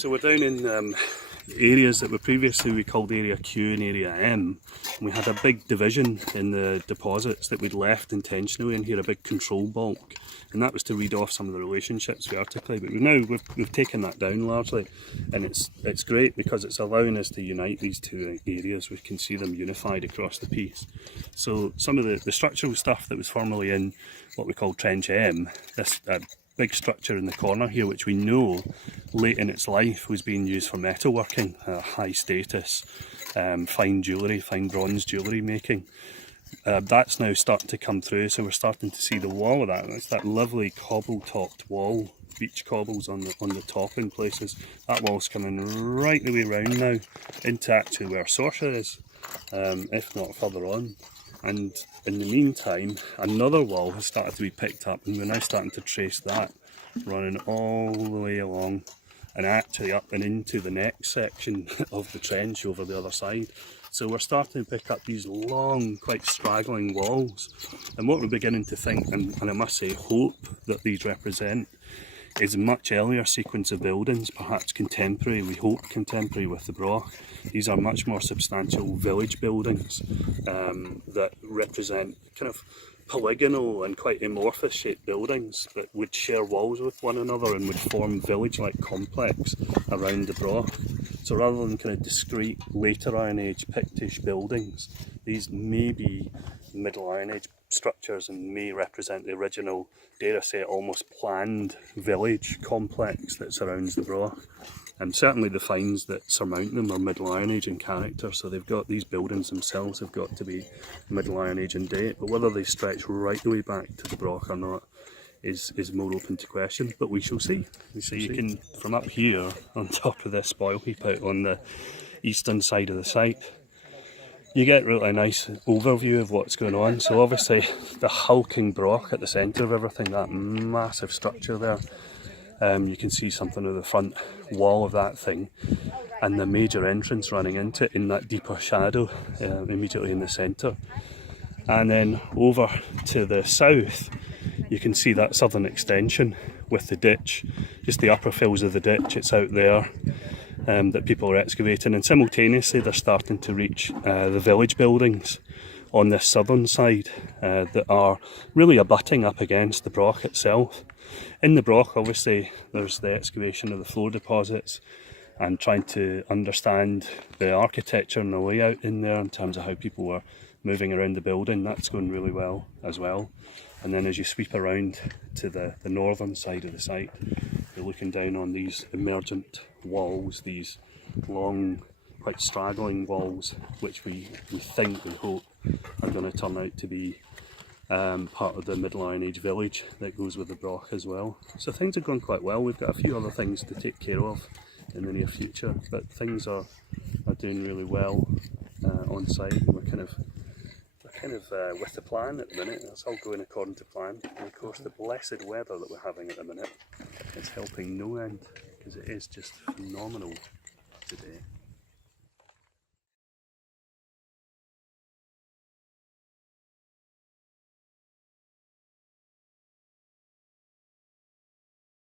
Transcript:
So we're down in areas that were previously we called Area Q and Area M. And we had a big division in the deposits that we'd left intentionally in here, a big control bulk. And that was to read off some of the relationships vertically. But we've taken that down largely. And it's great because it's allowing us to unite these two areas. We can see them unified across the piece. So some of the structural stuff that was formerly in what we call Trench M, this big structure in the corner here, which we know late in its life was being used for metalworking, high status, fine jewellery, fine bronze jewellery making. That's now starting to come through, so we're starting to see the wall of that. It's that lovely cobble-topped wall, beach cobbles on the top in places. That wall's coming right the way round now into actually where Sorcha is, if not further on. And in the meantime, another wall has started to be picked up, and we're now starting to trace that, running all the way along and actually up and into the next section of the trench over the other side. So we're starting to pick up these long, quite straggling walls. And what we're beginning to think, and I must say hope, that these represent is a much earlier sequence of buildings, perhaps contemporary, we hope contemporary with the Broch. These are much more substantial village buildings that represent kind of polygonal and quite amorphous shaped buildings that would share walls with one another and would form village-like complex around the Broch. So rather than kind of discrete later Iron Age Pictish buildings, these may be Middle Iron Age structures and may represent the original, dare I say, almost planned village complex that surrounds the Broch. And certainly the finds that surmount them are Middle Iron Age in character, so they've got, these buildings themselves have got to be Middle Iron Age in date, but whether they stretch right the way back to the Broch or not is more open to question, but we shall see. So you can, from up here on top of this spoil heap out on the eastern side of the site, you get really nice overview of what's going on. So obviously the hulking Broch at the centre of everything, that massive structure there, you can see something of the front wall of that thing and the major entrance running into it in that deeper shadow immediately in the centre. And then over to the south you can see that southern extension with the ditch, just the upper fills of the ditch, it's out there. That people are excavating, and simultaneously they're starting to reach the village buildings on this southern side that are really abutting up against the Broch itself. In the Broch, obviously, there's the excavation of the floor deposits and trying to understand the architecture and the layout in there in terms of how people were moving around the building. That's going really well as well. And then as you sweep around to the northern side of the site, you're looking down on these emergent walls, these long, quite straggling walls, which we think, we hope, are going to turn out to be part of the Middle Iron Age village that goes with the Broch as well. So things are going quite well. We've got a few other things to take care of in the near future, but things are doing really well on site, and we're kind of with the plan at the minute. It's all going according to plan, and of course the blessed weather that we're having at the minute is helping no end, because it is just phenomenal today.